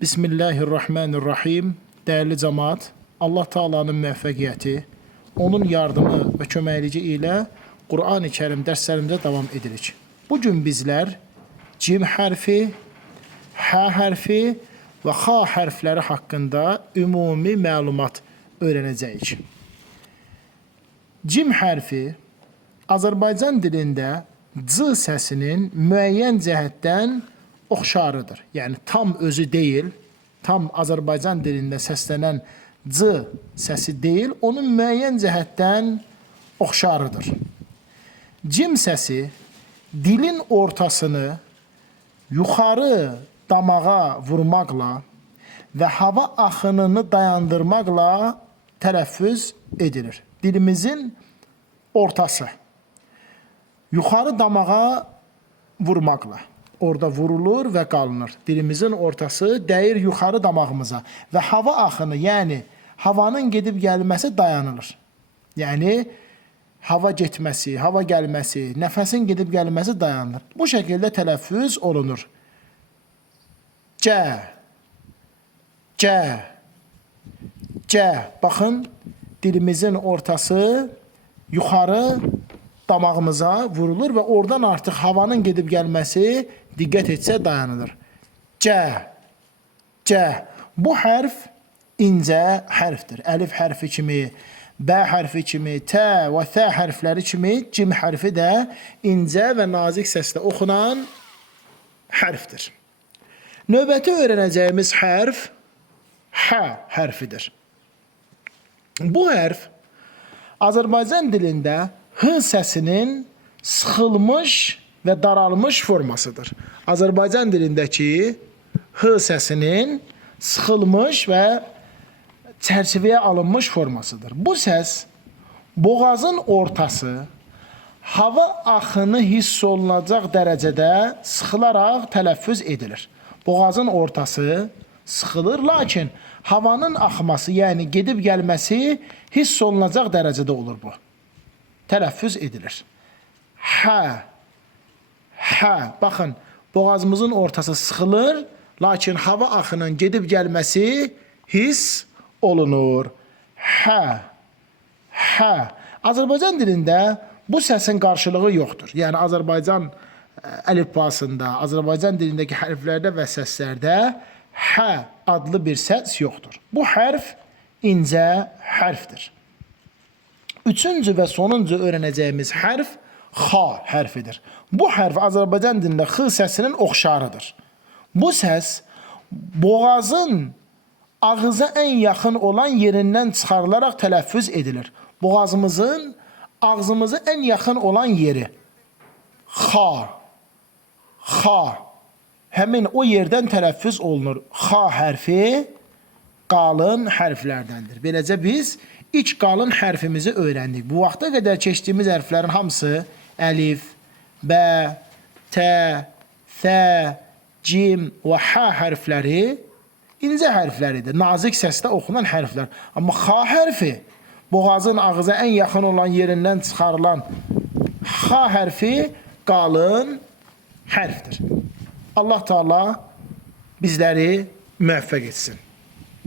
Bismillahirrahmanirrahim. Değerli cemaat, Allah Taala'nın müvəffəqiyyəti, onun yardımı və köməkliyi ilə Qur'an-ı Kərim dərslərimizə davam edirik. Bugün bizlər cim hərfi, hə hərfi və xa hərfləri haqqında ümumi məlumat öyrənəcəyik. Cim hərfi Azərbaycan dilində c səsinin müəyyən cəhətdən oxşarıdır. Yəni tam özü deyil, tam Azərbaycan dilində səslənən c səsi deyil, onun müəyyən cəhətdən oxşarıdır. Cim səsi dilin ortasını yuxarı damağa vurmaqla və hava axınını dayandırmaqla tələffüz edilir. Dilimizin ortası yuxarı damağa vurmaqla. Orada vurulur və qalınır. Dilimizin ortası dəyir yuxarı damağımıza və hava axını, yəni havanın gedib gəlməsi dayanılır. Yəni hava getməsi, hava gəlməsi, nəfəsin gedib gəlməsi dayanır. Bu şəkildə tələffüz olunur. C, C, C. Baxın, dilimizin ortası yuxarı damağımıza vurulur və oradan artıq havanın gedib gəlməsi diqqət etsə dayanılır. C, C. Bu hərf incə hərfdir. Əlif hərfi kimi, B hərfi kimi, T və Th hərfləri kimi cim hərfi də incə və nazik səslə oxunan hərfdir. Növbəti öyrənəcəyimiz hərf H hərfidir. Bu hərf Azərbaycan dilində H səsinin sıxılmış və daralmış formasıdır. Azərbaycan dilindəki H səsinin sıxılmış və çərçivəyə alınmış formasıdır. Bu səs boğazın ortası hava axını hiss olunacaq dərəcədə sıxılaraq tələffüz edilir. Boğazın ortası sıxılır, lakin havanın axması, yəni gedib gəlməsi hiss olunacaq dərəcədə olur bu. Tələffüz edilir. Hə, hə. Baxın, boğazımızın ortası sıxılır, lakin hava axının gedib gəlməsi hiss olunur. Hə, hə. Azərbaycan dilində bu səsin qarşılığı yoxdur. Yəni Azərbaycan əlifbasında, Azərbaycan dilindəki hərflərdə və səslərdə hə adlı bir səs yoxdur. Bu hərf incə hərfdir. Üçüncü və sonuncu öyrənəcəyimiz hərf xa hərfidir. Bu hərf Azərbaycan dilində x səsinin oxşarıdır. Bu səs boğazın ağıza ən yaxın olan yerindən çıxarılaraq tələffüz edilir. Boğazımızın ağzımıza ən yaxın olan yeri. Xa, xa. Həmin o yerdən tələffüz olunur. Xa hərfi qalın hərflərdəndir. Beləcə biz İlk qalın hərfimizi öyrəndik. Bu vaxta qədər keçdiyimiz hərflərin hamısı əlif, B, T, Th, Cim və H hərfləri incə hərfləridir. Nazik səslə oxunan hərflər. Amma X hərfi boğazın ağıza ən yaxın olan yerindən çıxarılan X hərfi qalın hərfdir. Allah Teala bizləri müvəffəq etsin.